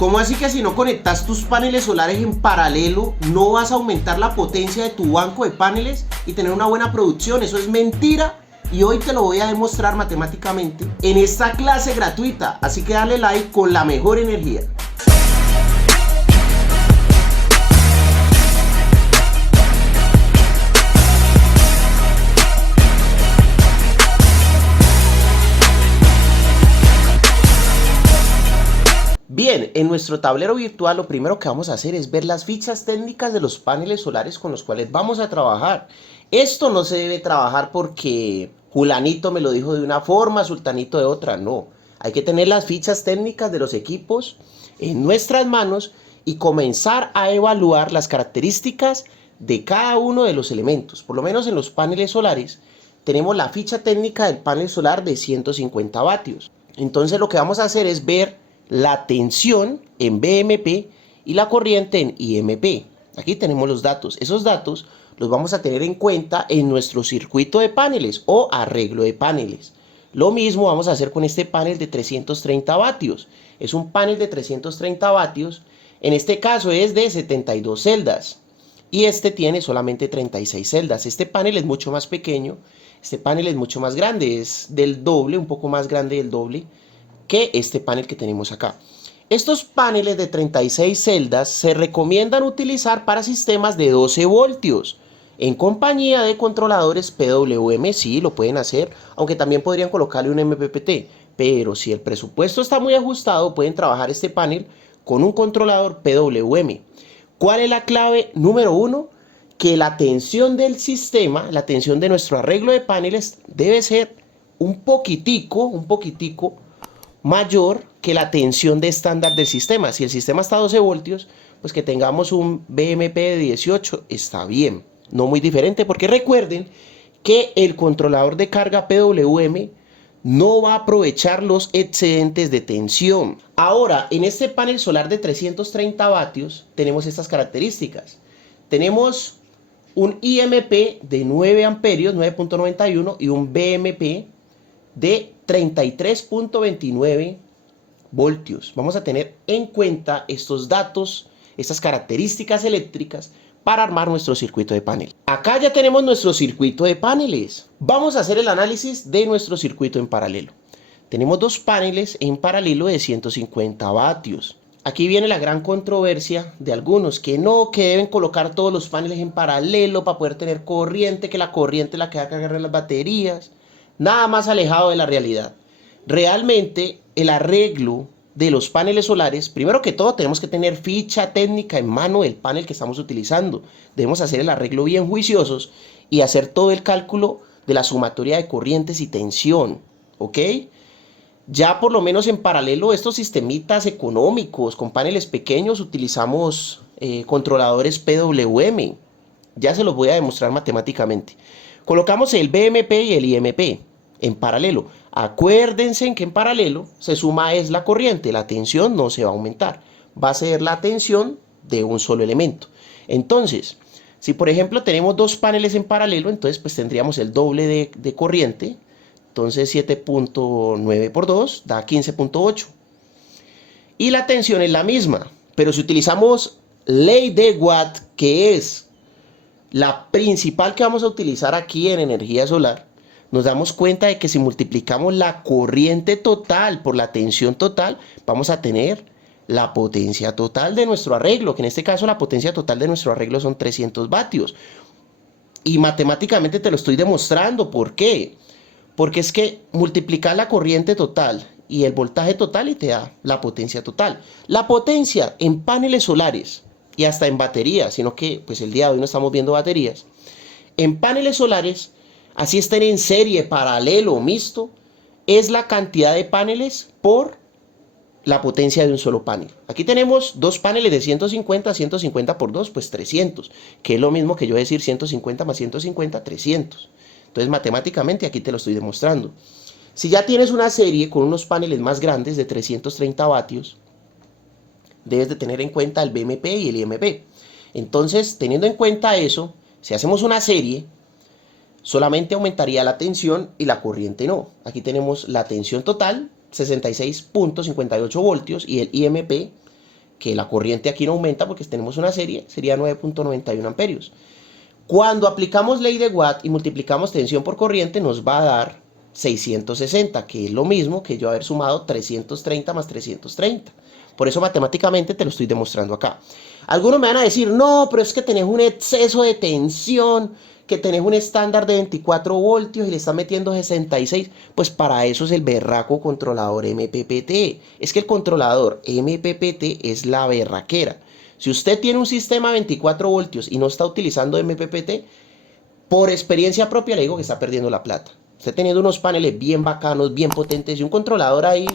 ¿Cómo así que si no conectas tus paneles solares en paralelo no vas a aumentar la potencia de tu banco de paneles y tener una buena producción? Eso es mentira y hoy te lo voy a demostrar matemáticamente en esta clase gratuita, así que dale like con la mejor energía. Bien, en nuestro tablero virtual lo primero que vamos a hacer es ver las fichas técnicas de los paneles solares con los cuales vamos a trabajar. Esto no se debe trabajar porque Julanito me lo dijo de una forma, Sultanito de otra, no. Hay que tener las fichas técnicas de los equipos en nuestras manos y comenzar a evaluar las características de cada uno de los elementos. Por lo menos en los paneles solares tenemos la ficha técnica del panel solar de 150 vatios. Entonces lo que vamos a hacer es ver la tensión en BMP y la corriente en IMP. Aquí tenemos los datos. Esos datos los vamos a tener en cuenta en nuestro circuito de paneles o arreglo de paneles. Lo mismo vamos a hacer con este panel de 330 vatios. Es un panel de 330 vatios. En este caso es de 72 celdas. Y este tiene solamente 36 celdas. Este panel es mucho más pequeño. Este panel es mucho más grande. Es del doble, un poco más grande del doble que este panel que tenemos acá. Estos paneles de 36 celdas se recomiendan utilizar para sistemas de 12 voltios en compañía de controladores PWM. Sí, lo pueden hacer, aunque también podrían colocarle un MPPT, pero si el presupuesto está muy ajustado pueden trabajar este panel con un controlador PWM. ¿Cuál es la clave número 1? Que la tensión del sistema, la tensión de nuestro arreglo de paneles debe ser un poquitico mayor que la tensión de estándar del sistema. Si el sistema está a 12 voltios, pues que tengamos un BMP de 18 está bien. No muy diferente, porque recuerden que el controlador de carga PWM no va a aprovechar los excedentes de tensión. Ahora, en este panel solar de 330 vatios tenemos estas características. Tenemos un IMP de 9 amperios, 9.91 y un BMP de 33.29 voltios. Vamos a tener en cuenta estos datos, estas características eléctricas para armar nuestro circuito de panel. Acá ya tenemos nuestro circuito de paneles. Vamos a hacer el análisis de nuestro circuito en paralelo. Tenemos dos paneles en paralelo de 150 vatios. Aquí viene la gran controversia de algunos que deben colocar todos los paneles en paralelo para poder tener corriente, que la corriente es la que va a cargar las baterías. Nada más alejado de la realidad. Realmente el arreglo de los paneles solares, primero que todo tenemos que tener ficha técnica en mano del panel que estamos utilizando. Debemos hacer el arreglo bien juiciosos y hacer todo el cálculo de la sumatoria de corrientes y tensión. ¿Ok? Ya por lo menos en paralelo estos sistemitas económicos con paneles pequeños utilizamos controladores PWM. Ya se los voy a demostrar matemáticamente. Colocamos el BMP y el IMP en paralelo. Acuérdense que en paralelo se suma es la corriente, la tensión no se va a aumentar, va a ser la tensión de un solo elemento. Entonces, si por ejemplo tenemos dos paneles en paralelo, entonces pues tendríamos el doble de corriente, entonces 7.9 por 2 da 15.8. Y la tensión es la misma, pero si utilizamos ley de Watt, que es la principal que vamos a utilizar aquí en energía solar, nos damos cuenta de que si multiplicamos la corriente total por la tensión total, vamos a tener la potencia total de nuestro arreglo, que en este caso la potencia total de nuestro arreglo son 300 vatios. Y matemáticamente te lo estoy demostrando. ¿Por qué? Porque es que multiplicar la corriente total y el voltaje total y te da la potencia total. La potencia en paneles solares y hasta en baterías, sino que pues el día de hoy no estamos viendo baterías. En paneles solares, así estén en serie, paralelo o mixto, es la cantidad de paneles por la potencia de un solo panel. Aquí tenemos dos paneles de 150, 150 por 2, pues 300, que es lo mismo que yo decir 150 más 150, 300. Entonces matemáticamente aquí te lo estoy demostrando. Si ya tienes una serie con unos paneles más grandes de 330 vatios, debes de tener en cuenta el BMP y el IMP. Entonces, teniendo en cuenta eso, si hacemos una serie, solamente aumentaría la tensión y la corriente no. Aquí tenemos la tensión total, 66.58 voltios, y el IMP que la corriente aquí no aumenta porque tenemos una serie, sería 9.91 amperios. Cuando aplicamos ley de Watt y multiplicamos tensión por corriente, nos va a dar 660, que es lo mismo que yo haber sumado 330 más 330. Por eso matemáticamente te lo estoy demostrando acá. Algunos me van a decir, no, pero es que tenés un exceso de tensión, que tenés un estándar de 24 voltios y le estás metiendo 66. Pues para eso es el berraco controlador MPPT. Es que el controlador MPPT es la berraquera. Si usted tiene un sistema de 24 voltios y no está utilizando MPPT, por experiencia propia le digo que está perdiendo la plata. Usted teniendo unos paneles bien bacanos, bien potentes y un controlador ahí,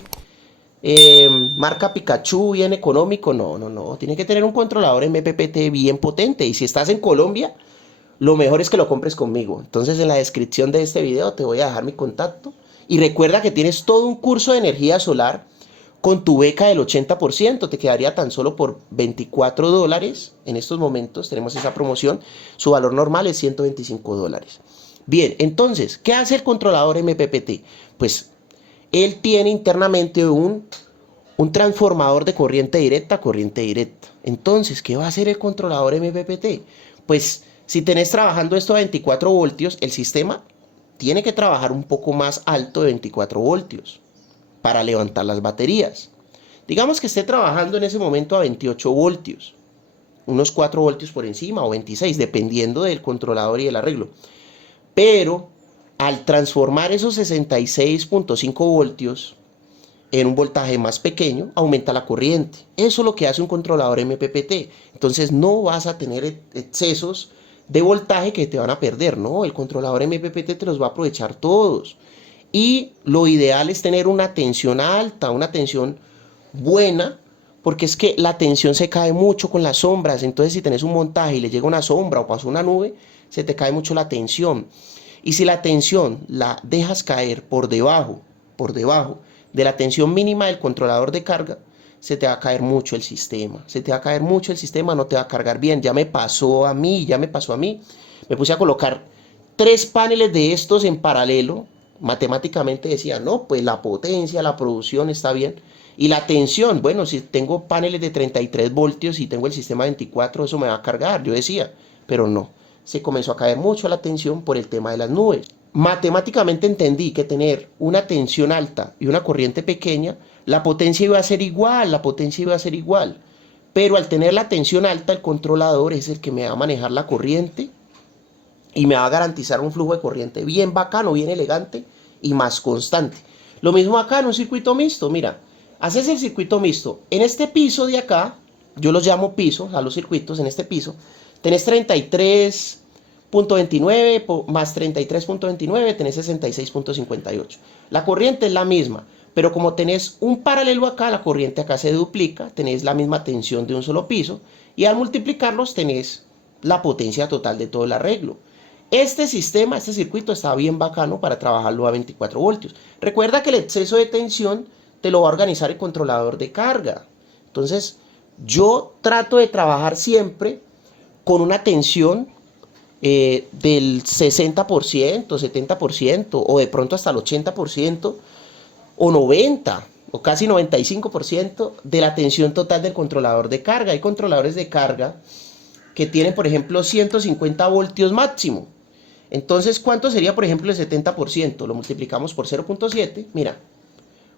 marca Pikachu, bien económico, no. Tiene que tener un controlador MPPT bien potente. Y si estás en Colombia, lo mejor es que lo compres conmigo. Entonces en la descripción de este video te voy a dejar mi contacto. Y recuerda que tienes todo un curso de energía solar con tu beca del 80%. Te quedaría tan solo por $24. En estos momentos tenemos esa promoción. Su valor normal es $125. Bien, entonces, ¿qué hace el controlador MPPT? Pues él tiene internamente un transformador de corriente directa a corriente directa. Entonces, ¿qué va a hacer el controlador MPPT? Pues si tenés trabajando esto a 24 voltios, el sistema tiene que trabajar un poco más alto de 24 voltios para levantar las baterías. Digamos que esté trabajando en ese momento a 28 voltios, unos 4 voltios por encima o 26, dependiendo del controlador y del arreglo. Pero al transformar esos 66.5 voltios en un voltaje más pequeño, aumenta la corriente. Eso es lo que hace un controlador MPPT. Entonces no vas a tener excesos de voltaje que te van a perder, ¿no? El controlador MPPT te los va a aprovechar todos. Y lo ideal es tener una tensión alta, una tensión buena, porque es que la tensión se cae mucho con las sombras. Entonces si tenés un montaje y le llega una sombra o pasó una nube, se te cae mucho la tensión. Y si la tensión la dejas caer por debajo de la tensión mínima del controlador de carga, se te va a caer mucho el sistema. Se te va a caer mucho el sistema, no te va a cargar bien. Ya me pasó a mí. Me puse a colocar 3 paneles de estos en paralelo. Matemáticamente decía, no, pues la potencia, la producción está bien. Y la tensión, bueno, si tengo paneles de 33 voltios y tengo el sistema 24, eso me va a cargar, yo decía. Pero no, se comenzó a caer mucho la tensión por el tema de las nubes. Matemáticamente entendí que tener una tensión alta y una corriente pequeña, la potencia iba a ser igual. Pero al tener la tensión alta, el controlador es el que me va a manejar la corriente y me va a garantizar un flujo de corriente bien bacano, bien elegante y más constante. Lo mismo acá en un circuito mixto, mira, haces el circuito mixto. En este piso de acá, yo los llamo pisos a los circuitos, en este piso, tenés 33.29 más 33.29, tenés 66.58. La corriente es la misma, pero como tenés un paralelo acá, la corriente acá se duplica, tenés la misma tensión de un solo piso, y al multiplicarlos tenés la potencia total de todo el arreglo. Este sistema, este circuito está bien bacano para trabajarlo a 24 voltios. Recuerda que el exceso de tensión te lo va a organizar el controlador de carga. Entonces, yo trato de trabajar siempre con una tensión del 60%, 70%, o de pronto hasta el 80%, o 90%, o casi 95% de la tensión total del controlador de carga. Hay controladores de carga que tienen, por ejemplo, 150 voltios máximo. Entonces, ¿cuánto sería, por ejemplo, el 70%? Lo multiplicamos por 0.7. Mira,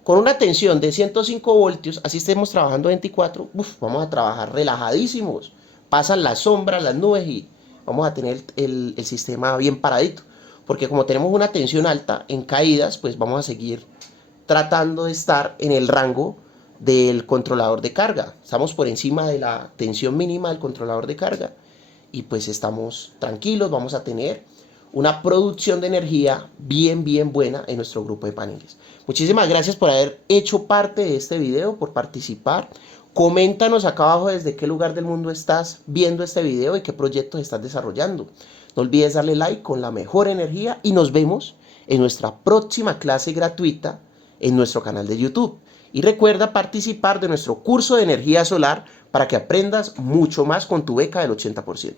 con una tensión de 105 voltios, así estemos trabajando 24, vamos a trabajar relajadísimos. Pasan las sombras, las nubes y vamos a tener el sistema bien paradito. Porque como tenemos una tensión alta en caídas, pues vamos a seguir tratando de estar en el rango del controlador de carga. Estamos por encima de la tensión mínima del controlador de carga y pues estamos tranquilos, vamos a tener una producción de energía bien buena en nuestro grupo de paneles. Muchísimas gracias por haber hecho parte de este video, por participar. Coméntanos acá abajo desde qué lugar del mundo estás viendo este video y qué proyectos estás desarrollando. No olvides darle like con la mejor energía y nos vemos en nuestra próxima clase gratuita en nuestro canal de YouTube. Y recuerda participar de nuestro curso de energía solar para que aprendas mucho más con tu beca del 80%.